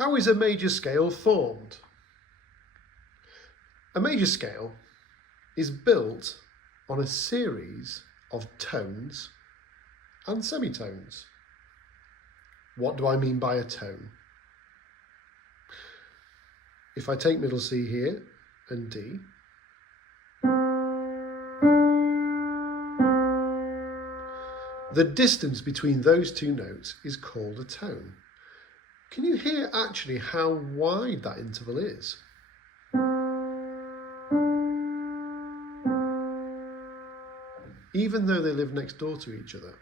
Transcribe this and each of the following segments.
How is a major scale formed? A major scale is built on a series of tones and semitones. What do I mean by a tone? If I take middle C here and D, the distance between those two notes is called a tone. Can you hear actually how wide that interval is? Even though they live next door to each other.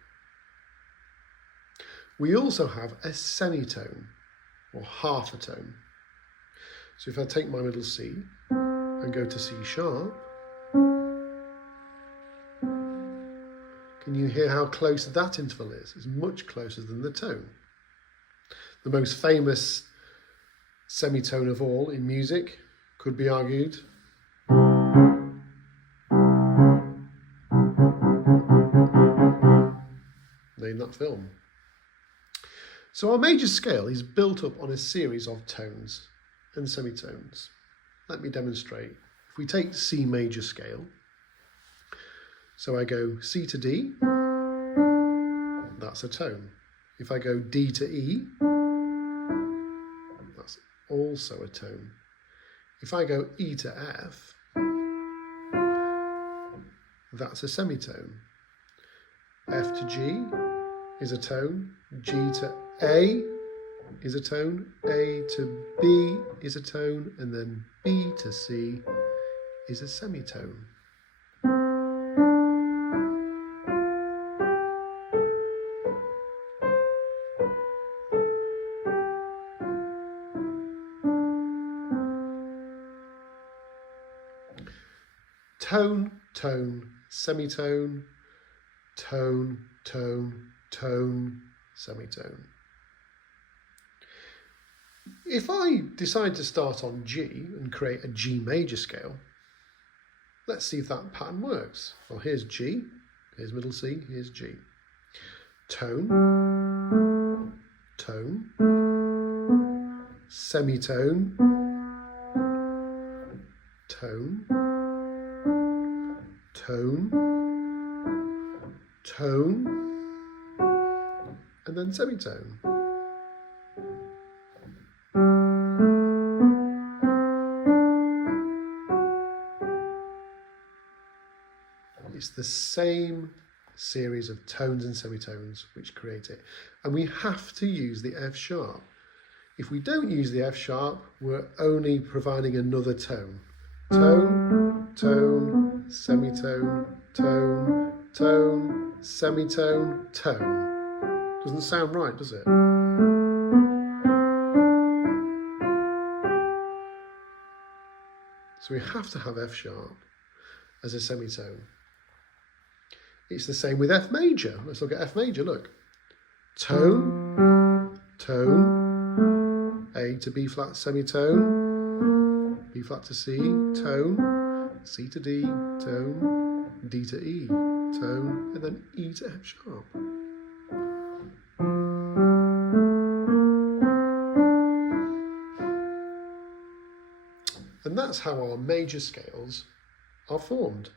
We also have a semitone, or half a tone. So if I take my middle C and go to C sharp, can you hear how close that interval is? It's much closer than the tone. The most famous semitone of all in music could be argued. Name that film. So our major scale is built up on a series of tones and semitones. Let me demonstrate. If we take C major scale, so I go C to D, that's a tone. If I go D to E, that's also a tone. If I go E to F, that's a semitone. F to G is a tone, G to A is a tone, A to B is a tone, and then B to C is a semitone. Tone, tone, semitone, tone, tone, tone, semitone. If I decide to start on G and create a G major scale, let's see if that pattern works. Well, here's G, here's middle C, here's G. Tone, tone, semitone, tone, tone, tone, and then semitone. It's the same series of tones and semitones which create it. And we have to use the F sharp. If we don't use the F sharp, we're only providing another tone. Tone, tone, semitone, tone, tone, semitone, tone. Doesn't sound right, does it? So we have to have F sharp as a semitone. It's the same with F major. Let's look at F major, look. Tone, tone, A to B flat semitone, B flat to C, tone, C to D, tone, D to E, tone, and then E to F sharp. And that's how our major scales are formed.